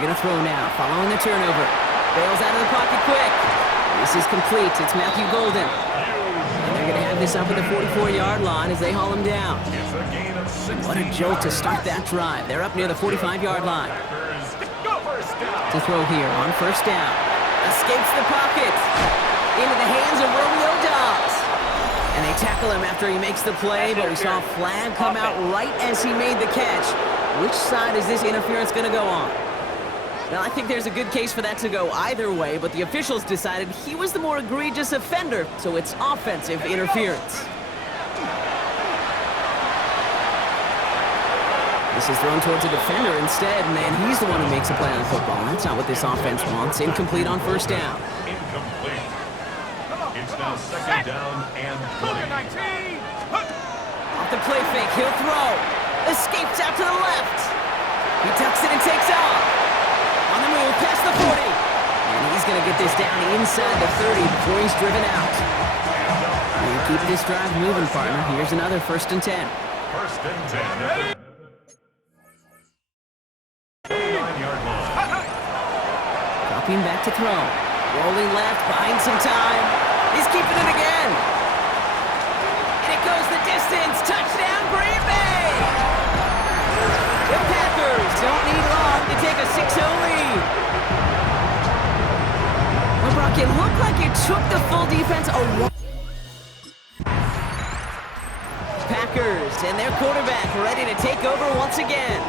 They're going to throw now, following the turnover. Bails out of the pocket quick. This is complete. It's Matthew Golden. And they're going to have this up at the 44-yard line as they haul him down. What a jolt to start that drive. They're up near the 45-yard line. To throw here on first down. Escapes the pocket. Into the hands of Romeo Dobbs. And they tackle him after he makes the play, but we saw a flag come out right as he made the catch. Which side is this interference going to go on? Well, I think there's a good case for that to go either way, but the officials decided he was the more egregious offender, so it's offensive interference. This is thrown towards a defender instead, and he's the one who makes a play on football. That's not what this offense wants. Incomplete on first down. Incomplete. It's now second down and 20. Off the play fake, he'll throw. Escapes out to the left. He tucks it and takes off. On the move, past the 40. And he's going to get this down inside the 30 before he's driven out. And keep this drive moving, partner. Here's another 1st and 10. 1st and 10. Dropping back to throw. Rolling left, buying some time. He's keeping it again. And it goes the distance. Touchdown, Green Bay! The Packers don't need long to take a 6-0 lead. Well, Brock, it looked like it took the full defense a while. Packers and their quarterback ready to take over once again.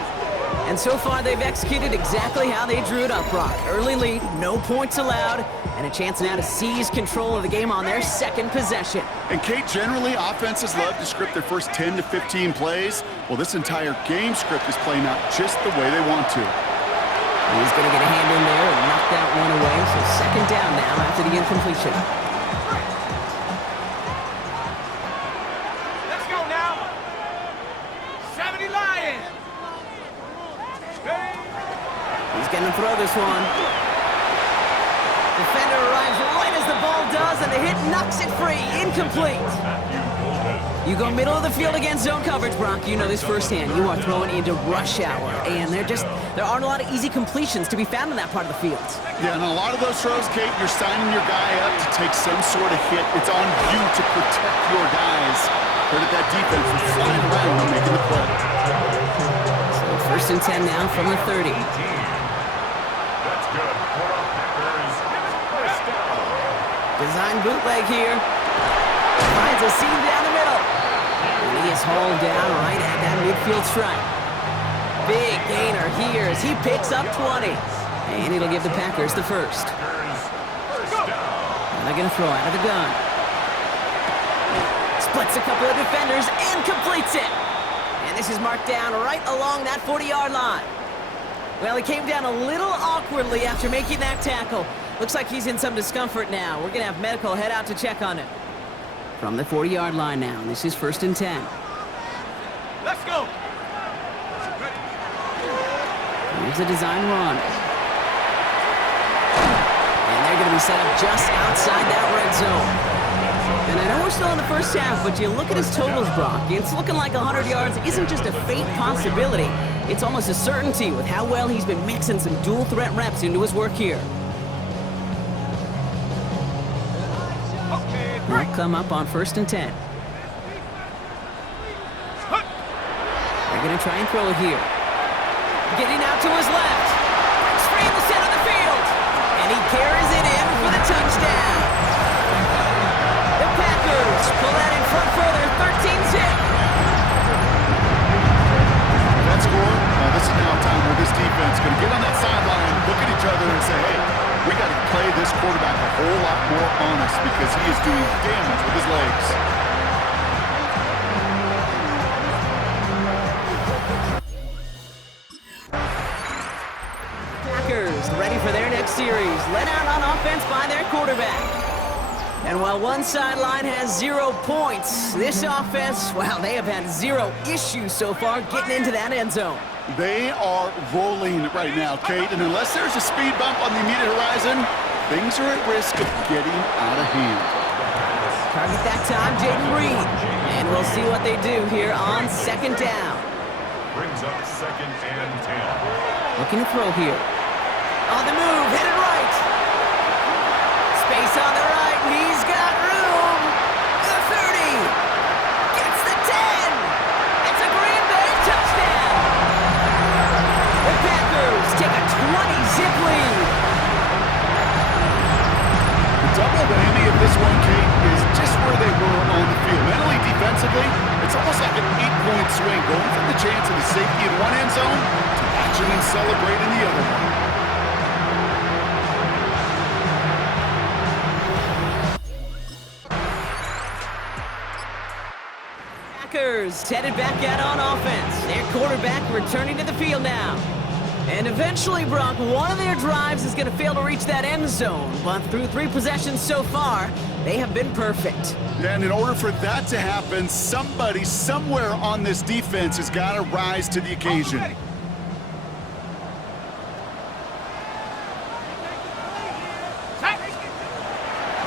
And so far, they've executed exactly how they drew it up, Brock. Early lead, no points allowed, and a chance now to seize control of the game on their second possession. And Kate, generally, offenses love to script their first 10 to 15 plays. Well, this entire game script is playing out just the way they want to. He's going to get a hand in there and knock that one away. So second down now after the incompletion. Let's go now. 70 Lions. He's going to throw this one. Defender arrives right as the ball does, and the hit knocks it free. Incomplete. You go middle of the field against zone coverage, Brock. You know this firsthand. You are throwing into rush hour, and there aren't a lot of easy completions to be found in that part of the field. Yeah, and a lot of those throws, Kate, you're signing your guy up to take some sort of hit. It's on you to protect your guys. Credit that defense for flying around and making the play. So 1st and 10 now from the 30. That's good. Design bootleg here. Finds a seam down the middle. And he is hauled down right at that midfield stripe. Big gainer here as he picks up 20. And it'll give the Packers the first. And they're going to throw out of the gun. Splits a couple of defenders and completes it. And this is marked down right along that 40-yard line. Well, he came down a little awkwardly after making that tackle. Looks like he's in some discomfort now. We're going to have medical head out to check on him. From the 40-yard line now, this is 1st and 10. Let's go. Here's a design run. And they're going to be set up just outside that red zone. And I know we're still in the first half, but you look at his totals, Brock. It's looking like 100 yards isn't just a faint possibility. It's almost a certainty with how well he's been mixing some dual threat reps into his work here. Will come up on 1st and 10. They're going to try and throw it here. Getting out to his left. Breaks free in the center of the field. And he carries it in for the touchdown. The Packers pull that in front further, 13-zip. That score, this is now a time where this defense is going to get on that sideline, look at each other and say, hey, we got to play this quarterback a whole lot more honest because he is doing damage with his legs. Packers ready for their next series. Let out on offense by their quarterback. And while one sideline has 0 points, this offense, well, they have had 0 issues so far getting into that end zone. They are rolling right now, Kate, and unless there's a speed bump on the immediate horizon, things are at risk of getting out of hand. Target that time, Jaden Reed. And we'll see what they do here on 2nd down. Brings up 2nd and 10. Looking to throw here. On the move, headed right. Space on the right, he's got room. The 30. Gets the 10. It's a Green Bay touchdown. The Packers take a 20-zip lead. The double whammy of this one, Kate, is just where they were on the field. Mentally, defensively, it's almost like an 8-point swing, going from the chance of the safety in one end zone to watching and celebrating the other one. Packers headed back out on offense. Their quarterback returning to the field now. And eventually, Brock, one of their drives is going to fail to reach that end zone. But through 3 possessions so far, they have been perfect. And in order for that to happen, somebody somewhere on this defense has got to rise to the occasion.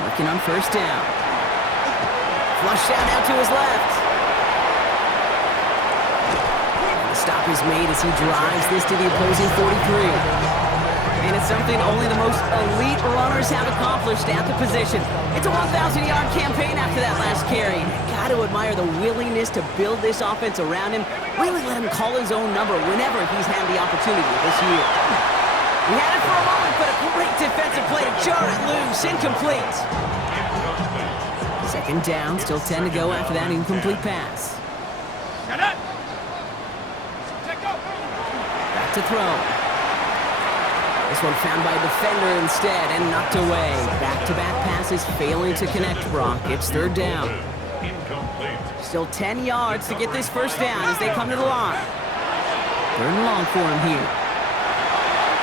Working on first down. Flush down out to his left. The stop is made as he drives this to the opposing 43. And it's something only the most elite runners have accomplished at the position. It's a 1,000-yard campaign after that last carry. Got to admire the willingness to build this offense around him. Really let him call his own number whenever he's had the opportunity this year. He had it for a moment, but a great defensive play to jar it loose. Incomplete. Second down, still 10 to go after that incomplete pass. Back to throw. This one found by a defender instead and knocked away. Back-to-back passes failing to connect, Brock. It's third down. Still 10 yards to get this first down as they come to the line. Third and long for him here.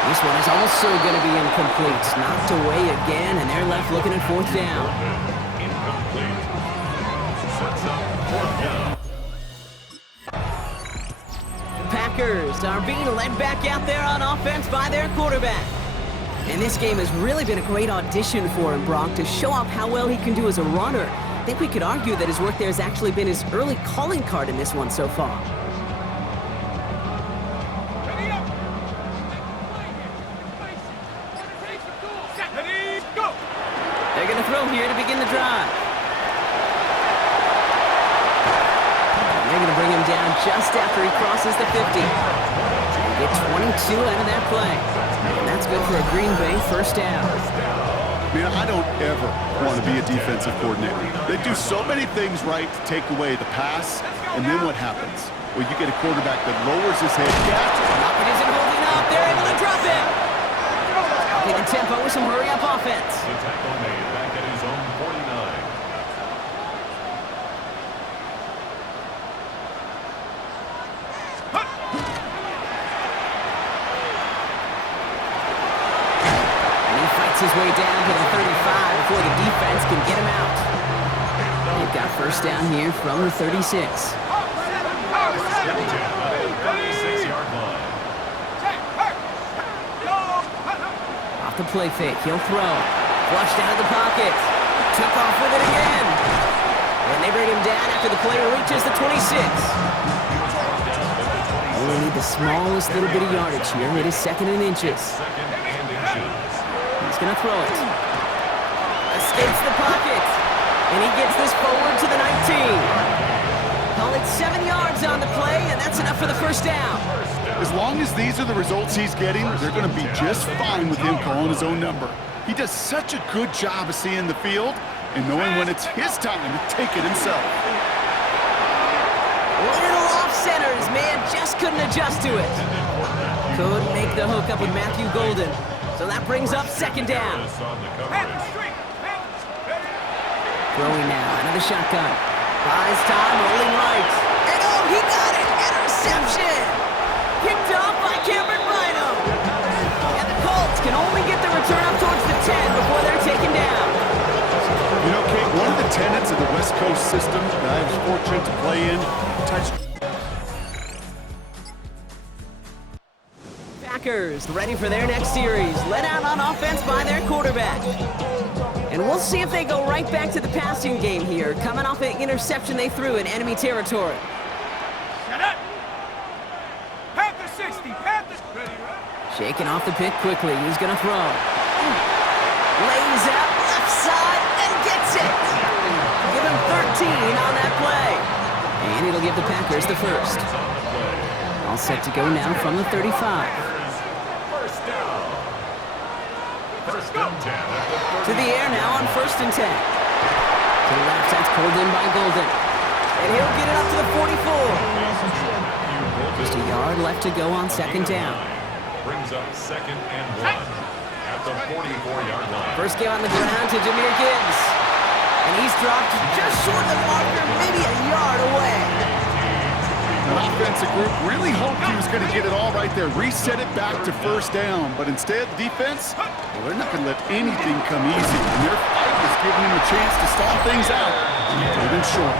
This one is also going to be incomplete. Knocked away again, and they're left looking at fourth down. The Packers are being led back out there on offense by their quarterback. And this game has really been a great audition for him, Brock, to show off how well he can do as a runner. I think we could argue that his work there has actually been his early calling card in this one so far. They're going to throw here to begin the drive. And they're going to bring him down just after he crosses the 50. Get 22 out of that play. And that's good for a Green Bay first down. Man, I don't ever want to be a defensive coordinator. They do so many things right to take away the pass, and then what happens? Well, you get a quarterback that lowers his head. It isn't holding up. They're able to drop it. Get the tempo with some hurry-up offense. The tackle made back at his own 49. His way down to the 35 before the defense can get him out. They've got first down here from the 36. Off the play fake, he'll throw. Flushed out of the pocket. Took off with it again. And they bring him down after the play reaches the 26. Only need the smallest little bit of yardage here. It is second and inches. He's going to throw it. Escapes the pocket. And he gets this forward to the 19. Call it 7 yards on the play, and that's enough for the first down. As long as these are the results he's getting, they're going to be just fine with him calling his own number. He does such a good job of seeing the field and knowing when it's his time to take it himself. Little off centers, man, just couldn't adjust to it. Couldn't make the hook up with Matthew Golden. So that brings up second down. Throwing now, another shotgun. Buys time, rolling right. And oh, he got it! Interception! Picked off by Cameron Bino. And the Colts can only get the return up towards the 10 before they're taken down. You know, Kate, one of the tenets of the West Coast system that I was fortunate to play in, Packers ready for their next series, led out on offense by their quarterback. And we'll see if they go right back to the passing game here, coming off an interception they threw in enemy territory. Shut up! Panther 60, Panther ready. Shaking off the pick quickly. He's going to throw. Lays out left side and gets it. Give him 13 on that play. And it'll give the Packers the first. All set to go now from the 35. First down. First and 10. To the air now on 1st and 10. To the left, that's pulled in by Golden. And he'll get it up to the 44. Just a yard left to go on 2nd down. Brings up 2nd and 1 at the 44-yard line. First game on the ground to Jahmyr Gibbs. And he's dropped just short of the marker, maybe a yard away. The offensive group really hoped he was going to get it all right there, reset it back to 1st down. But instead, the defense, well, they're not going to let anything come easy. And their fight is giving them a chance to stall things out. Third short.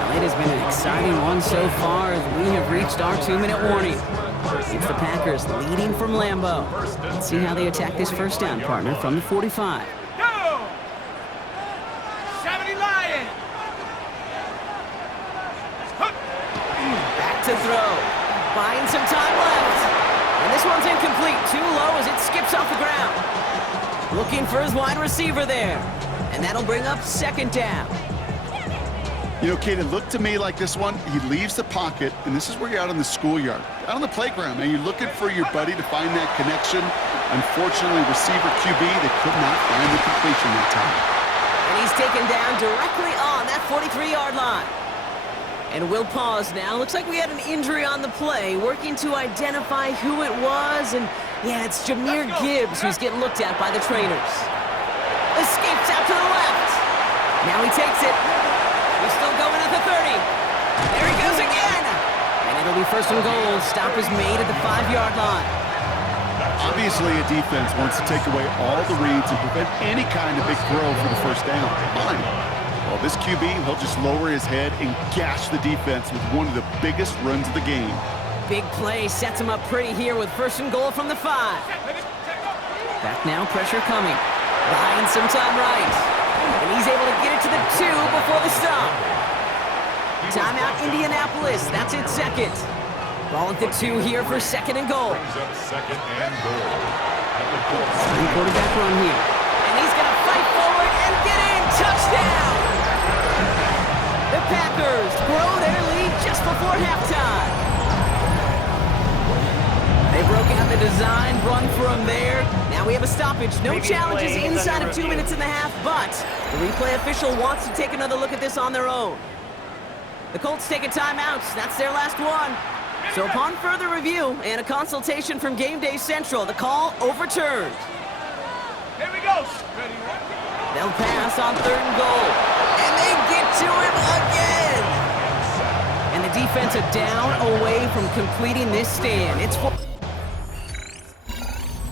Well, it has been an exciting one so far as we have reached our 2-minute warning. It's the Packers leading from Lambeau. Let's see how they attack this 1st down, partner, from the 45. Go! 70 Lions! Back to throw. Buying some time left. And this one's incomplete. Too low as it skips off the ground. Looking for his wide receiver there. And that'll bring up 2nd down. You know, Kate, it looked to me like this one, he leaves the pocket, and this is where you're out in the schoolyard, out on the playground, and you're looking for your buddy to find that connection. Unfortunately, receiver QB, they could not find the completion that time. And he's taken down directly on that 43-yard line. And we'll pause now. Looks like we had an injury on the play, working to identify who it was. And yeah, it's Jahmyr Gibbs who's getting looked at by the trainers. Escapes out to the left. Now he takes it. He's still going at the 30. There he goes again. And it'll be 1st and goal. Stop is made at the 5-yard line. Obviously, a defense wants to take away all the reads and prevent any kind of big throw for the 1st down. Fine. Well, this QB, he'll just lower his head and gash the defense with one of the biggest runs of the game. Big play sets him up pretty here with 1st and goal from the 5. Back now, pressure coming. Buying some time right. And he's able to get it to the 2 before the stop. Timeout, Indianapolis. That's it, 2nd. Ball at the 2 here for 2nd and goal. Brings up 2nd and goal. Starting quarterback run here. And he's going to fight forward and get in. Touchdown! The Packers grow their lead just before halftime. They broke out the design run for him there. Now we have a stoppage. No challenges inside of 2 minutes and a half, but the replay official wants to take another look at this on their own. The Colts take a timeout. That's their last one. So upon further review and a consultation from Game Day Central, the call overturned. Here we go. Ready, They'll pass on 3rd and goal. And they get to him again. And the defense a down away from completing this stand. It's for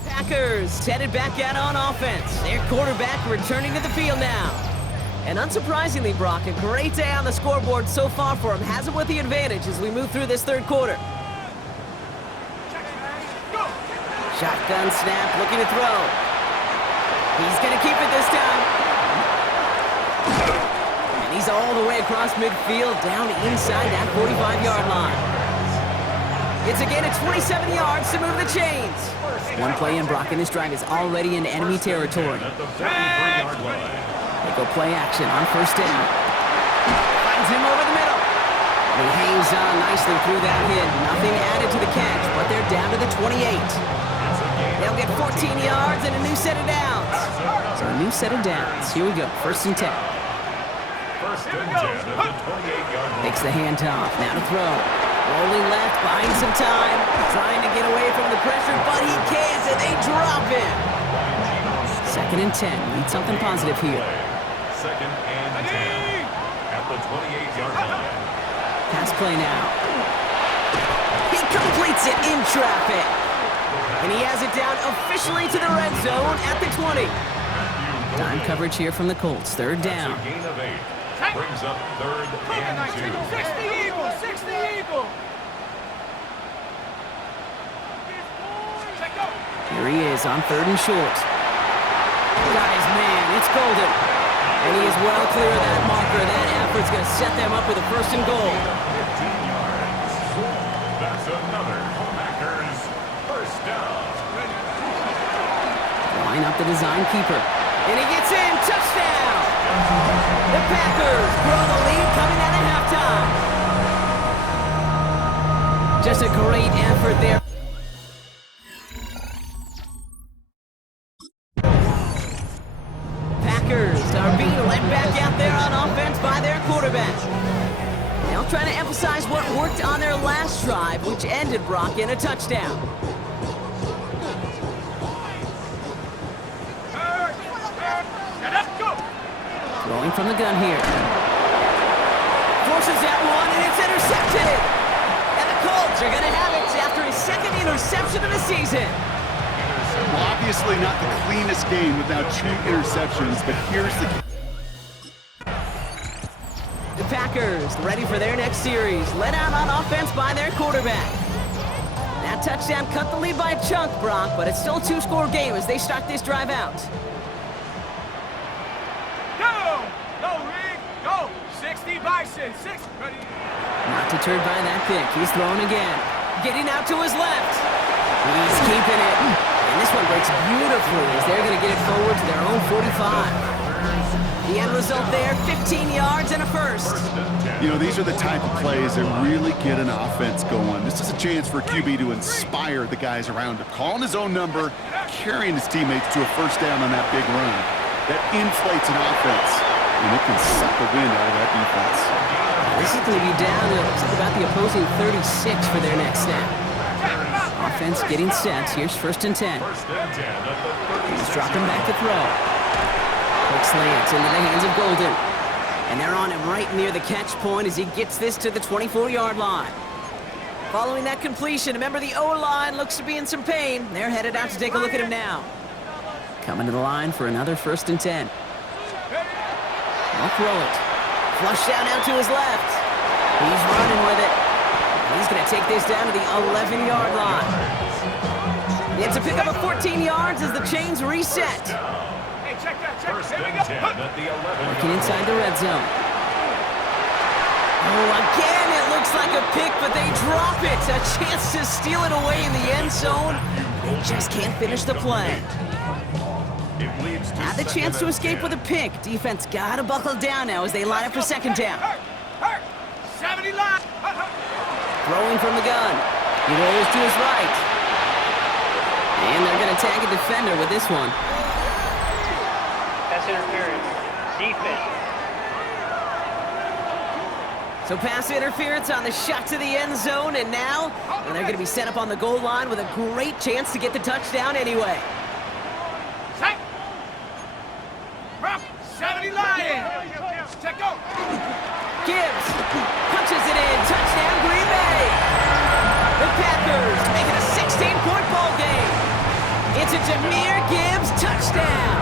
Packers headed back out on offense. Their quarterback returning to the field now. And unsurprisingly, Brock, a great day on the scoreboard so far for him. Has him with the advantage as we move through this 3rd quarter. Shotgun snap, looking to throw. He's going to keep it this time. And he's all the way across midfield, down inside that 45-yard line. It's a gain of 27 yards to move the chains. One play in, Brock, in this drive is already in enemy territory. At the 33-yard line. They go play action on 1st down. Finds him over the middle. And he hangs on nicely through that hit. Nothing added to the catch, but they're down to the 28. They'll get 14 yards and a new set of downs. So a new set of downs. Here we go. 1st and 10. 1st and 10 at the 28-yard line. Takes the handoff. Now to throw. Rolling left, buying some time. Trying to get away from the pressure, but he can't, and they drop him. 2nd and 10. Need something positive here. 2nd and 10 at the 28-yard line. Pass play now. He completes it in traffic. And he has it down officially to the red zone at the 20. Time coverage here from the Colts. 3rd down. That's a gain of 8. Brings up 3rd and 2. 60 Eagles, 60 Eagles. Here he is on 3rd and short. Got his man. It's Golden. And he is well clear of that marker. That effort's going to set them up with a 1st and goal. 15 yards. That's another Packers 1st down. line up the design keeper. And he gets in. Touchdown! The Packers grow the lead coming out of halftime. Just a great effort there. Packers are being led back out there on offense by their quarterback. Now trying to emphasize what worked on their last drive, which ended, Brock, in a touchdown. Throwing from the gun here. Forces that one, and it's intercepted. And the Colts are going to have it after his second interception of the season. Well, obviously not the cleanest game without 2 interceptions, but here's the... The Packers ready for their next series. Led out on offense by their quarterback. That touchdown cut the lead by a chunk, Brock, but it's still a 2-score game as they start this drive out. Go! 60 Bison, 6. Ready? Not deterred by that pick. He's throwing again. Getting out to his left. He's keeping it. And this one breaks beautifully as they're going to get it forward to their own 45. The end result there, 15 yards and a first. You know, these are the type of plays that really get an offense going. This is a chance for QB to inspire the guys around him. Calling his own number, carrying his teammates to a first down on that big run. That inflates an offense, and it can suck the wind out of that defense. This is going to be down to about the opposing 36 for their next snap. Offense getting set. Here's 1st and 10. He's dropping back to throw. Quick slant into the hands of Golden. And they're on him right near the catch point as he gets this to the 24-yard line. Following that completion, remember the O-line looks to be in some pain. They're headed out to take a look at him now. Coming to the line for another 1st and 10. I'll throw it. Flush down out to his left. He's running with it. He's going to take this down to the 11-yard line. It's a pickup of 14 yards as the chains reset. Hey, check that. First and 10 at the 11. Working inside the red zone. Oh, again, it looks like a pick, but they drop it. A chance to steal it away in the end zone. They just can't finish the play. Had the chance to escape with a pick. Defense got to buckle down now as they line up for 2nd down. 70 line. Throwing from the gun. He rolls to his right. And they're going to tag a defender with this one. Pass interference. Defense. So pass interference on the shot to the end zone, and now they're going to be set up on the goal line with a great chance to get the touchdown anyway. 70 Lion. Check go. Gibbs punches it in. Touchdown, Green Bay. The Packers make it a 16-point ball game. It's a Jahmyr Gibbs touchdown.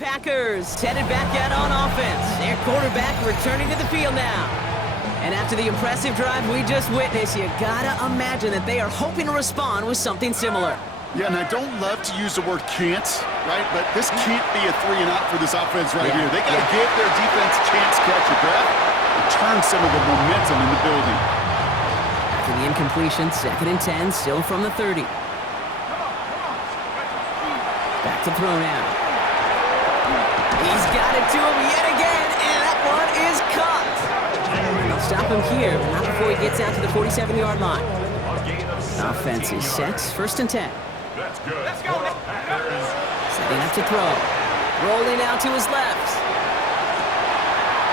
Packers headed back out on offense. Their quarterback returning to the field now. And after the impressive drive we just witnessed, you gotta imagine that they are hoping to respond with something similar. Yeah, and I don't love to use the word can't, right? But this can't be a 3-and-out for this offense right here. They gotta give their defense a chance to catch a breath and turn some of the momentum in the building. After the incompletion, 2nd and 10, still from the 30. Back to throw now. He's got it to him yet again, and that one is caught. They'll stop him here, but not before he gets out to the 47-yard line. Offense is set, 1st and 10. That's good. Let's go. Setting up to throw. Rolling out to his left.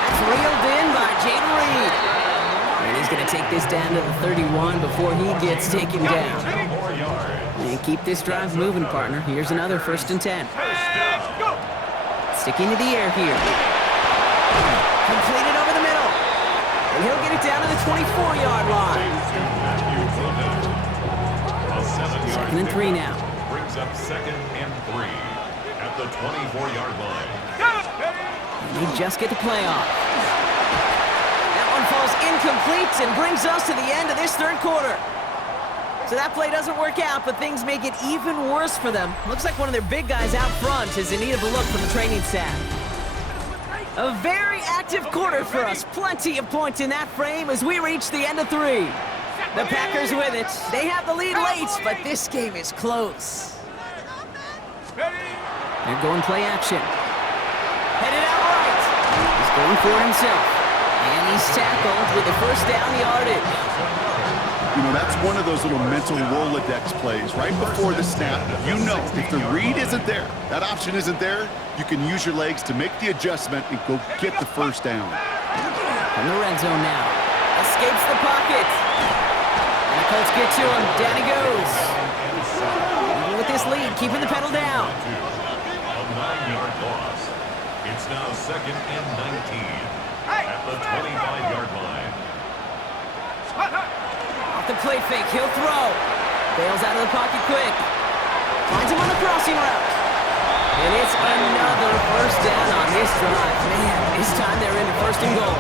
That's reeled in by Jaden Reed. And he's going to take this down to the 31 before he gets taken down. And keep this drive moving, partner. Here's another 1st and 10. Sticking to the air here. Completed over the middle. And he'll get it down to the 24-yard line. 2nd and 3 now. Brings up 2nd and 3 at the 24-yard line. And they just get the play off. That one falls incomplete and brings us to the end of this 3rd quarter. So that play doesn't work out, but things make it even worse for them. Looks like one of their big guys out front is in need of a look from the training staff. A very active quarter for us. Plenty of points in that frame as we reach the end of 3. The Packers with it. They have the lead late, but this game is close. They're going play action. Headed out right. He's going for it himself. And he's tackled with the first down yardage. You know, that's one of those little mental Rolodex plays. Right before the snap, you know if the read isn't there, that option isn't there, you can use your legs to make the adjustment and go get the first down. From the red zone now. Escapes the pocket. And the Colts get to him. Down he goes. Even with this lead, keeping the pedal down. A 9-yard loss. It's now 2nd and 19 at the 25-yard line. Off the play fake, he'll throw. Bails out of the pocket quick. Finds him on the crossing route. And it's another first down on this drive. Man, this time they're into 1st and goal.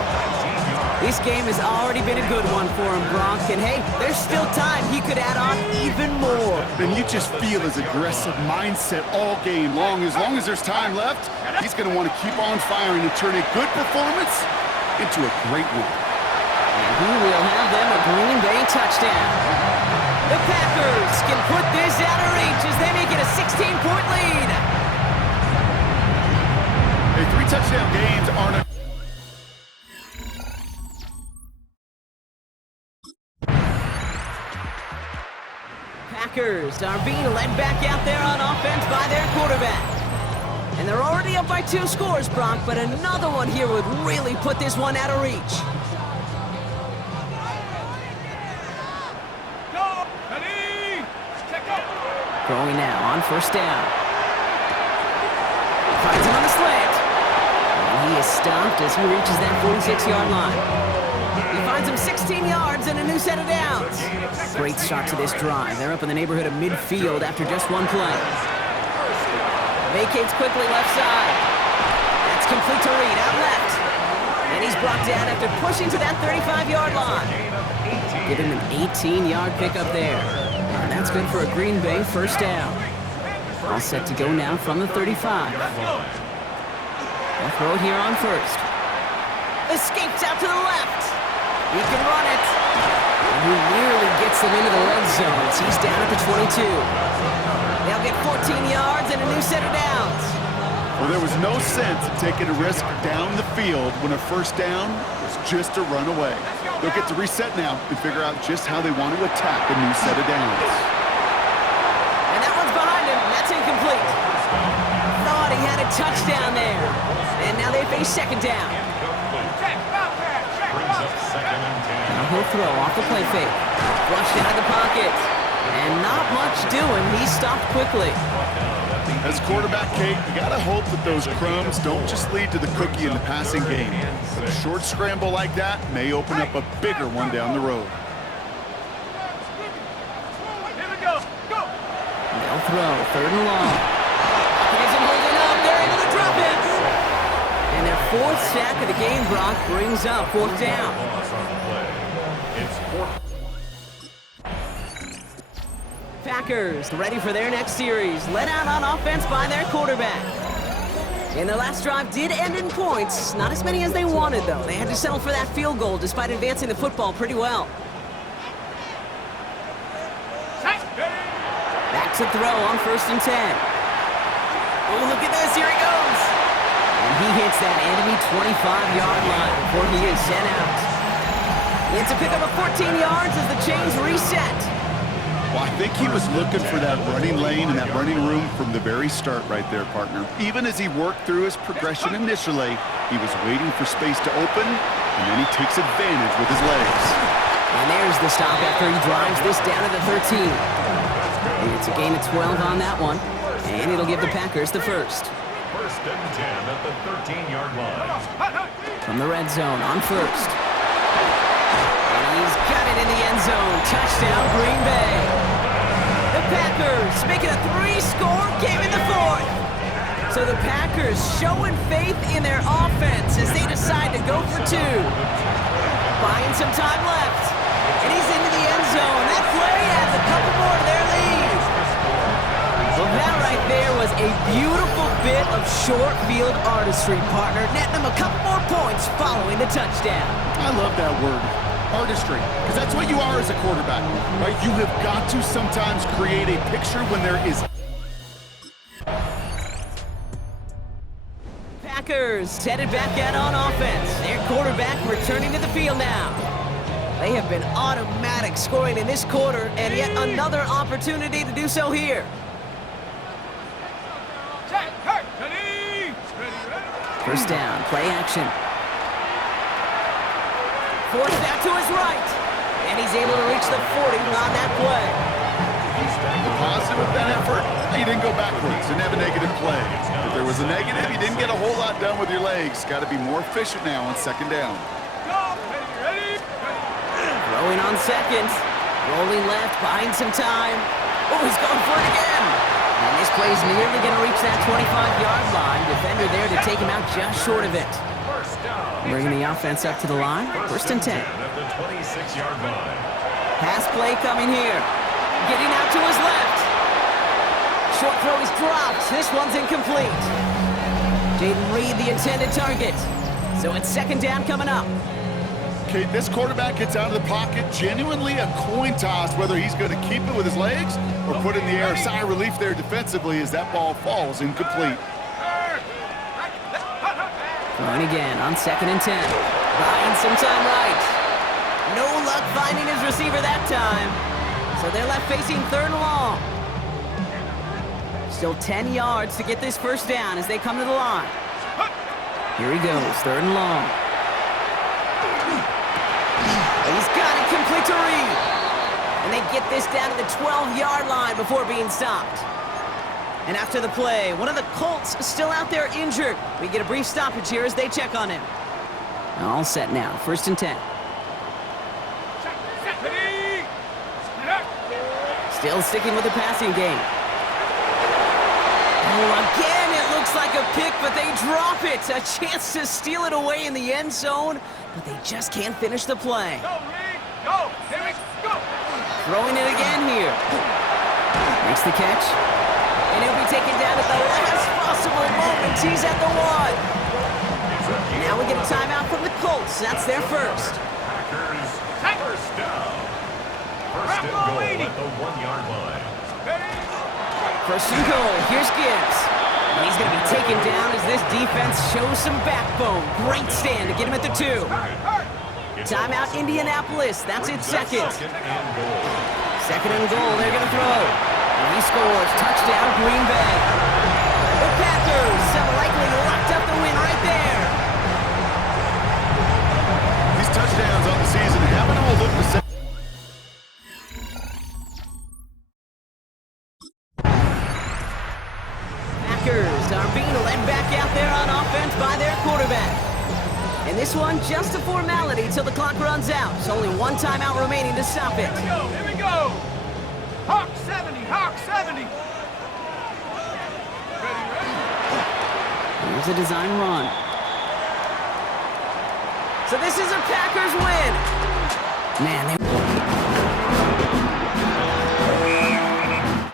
This game has already been a good one for him, Gronk. And hey, there's still time. He could add on even more. And you just feel his aggressive mindset all game long. As long as there's time left, he's going to want to keep on firing and turn a good performance into a great win. And he will have them a Green Bay touchdown. The Packers can put this out of reach as they make it a 16-point lead. Hey, 3 touchdown games aren't a... Packers are being led back out there on offense by their quarterback. And they're already up by 2 scores, Bronk, but another one here would really put this one out of reach. Throwing now on 1st down. Finds him on the slant. And he is stopped as he reaches that 46-yard line. He finds him 16 yards and a new set of downs. Great start to this drive. They're up in the neighborhood of midfield after just 1 play. Vacates quickly left side. That's complete to Reed out left. And he's brought down after pushing to that 35-yard line. Give him an 18-yard pickup there. And that's good for a Green Bay 1st down. All set to go now from the 35. They'll throw it here on 1st. Escapes out to the left. He can run it. And he nearly gets them into the red zone as he's down at the 22. They'll get 14 yards and a new set of downs. Well, there was no sense in taking a risk down the field when a 1st down was just a run away. They'll get to reset now and figure out just how they want to attack a new set of downs. And that one's behind him. That's incomplete. Thought he had a touchdown there. And now they face 2nd down. Now he'll throw off the play fake. Flushed out of the pocket. And not much doing. He stopped quickly. As quarterback, Kate, you got to hope that those crumbs don't just lead to the cookie in the passing game. A short scramble like that may open up a bigger one down the road. Here we go. Go. They'll throw 3rd and long. He isn't holding up. They're able to drop it. And their 4th sack of the game, Brock, brings up 4th down. It's 4th. Packers ready for their next series. Led out on offense by their quarterback. And their last drive did end in points. Not as many as they wanted, though. They had to settle for that field goal despite advancing the football pretty well. Back to throw on 1st and 10. Oh, look at this. Here he goes. And he hits that enemy 25-yard line before he is sent out. It's a pickup of 14 yards as the chains reset. Well, I think he was looking for that running lane and that running room from the very start right there, partner. Even as he worked through his progression initially, he was waiting for space to open, and then he takes advantage with his legs. And there's the stop after he drives this down to the 13. It's a gain of 12 on that one, and it'll give the Packers the 1st. 1st and 10 at the 13-yard line. From the red zone on 1st. And he's got it in the end zone. Touchdown, Green Bay. The Packers making a 3-score game in the 4th. So the Packers showing faith in their offense as they decide to go for 2. Buying some time left. And he's into the end zone. That play adds a couple more to their lead. Well, that right there was a beautiful bit of short field artistry, partner. Netting them a couple more points following the touchdown. I love that word. artistry, because that's what you are as a quarterback, right? You have got to sometimes create a picture when there is. Packers headed back out on offense. Their quarterback returning to the field now. They have been automatic scoring in this quarter, and yet another opportunity to do so here. First down, play action. Forced out to his right. And he's able to reach the 40 on that play. The positive of that effort, he didn't go backwards, didn't have a negative play. If there was a negative, you didn't get a whole lot done with your legs. Got to be more efficient now on second down. Throwing on second. Rolling left, buying some time. Oh, he's going for it again. And this play's nearly going to reach that 25-yard line. Defender there to take him out just short of it. Bringing the offense up to the line. First and 10. At the 26-yard line. Pass play coming here. Getting out to his left. Short throw is dropped. This one's incomplete. Jaden Reed, the intended target. So it's second down coming up. Okay, this quarterback gets out of the pocket, genuinely a coin toss whether he's going to keep it with his legs or put it in the air. Sigh of relief there defensively as that ball falls incomplete. Throwing again on second and 10. Buying some time right. No luck finding his receiver that time. So they're left facing third and long. Still 10 yards to get this first down as they come to the line. Here he goes, third and long. He's got it complete to Reed. And they get this down to the 12-yard line before being stopped. And after the play, one of the Colts still out there injured. We get a brief stoppage here as they check on him. All set now, first and 10. Still sticking with the passing game. Oh, again, it looks like a pick, but they drop it. A chance to steal it away in the end zone, but they just can't finish the play. Go! Here we go! Throwing it again here. Makes the catch. And he'll be taken down at the last possible moment. He's at the 1. Now we get a timeout from the Colts. That's their first. Packers, first down. First and goal at the 1-yard line. First and goal. Here's Gibbs. And he's going to be taken down as this defense shows some backbone. Great stand to get him at the 2. Timeout Indianapolis. That's its second. Second and goal. They're going to throw. And he scores. Touchdown, Green Bay. The Packers have likely locked up the win right there. These touchdowns on the season haven't all looked the same. Packers are being led back out there on offense by their quarterback. And this one, just a formality till the clock runs out. There's only one timeout remaining to stop it. Here we go! Hawk 70, Hawk 70! Ready? Here's a design run. So this is a Packers win. Man, they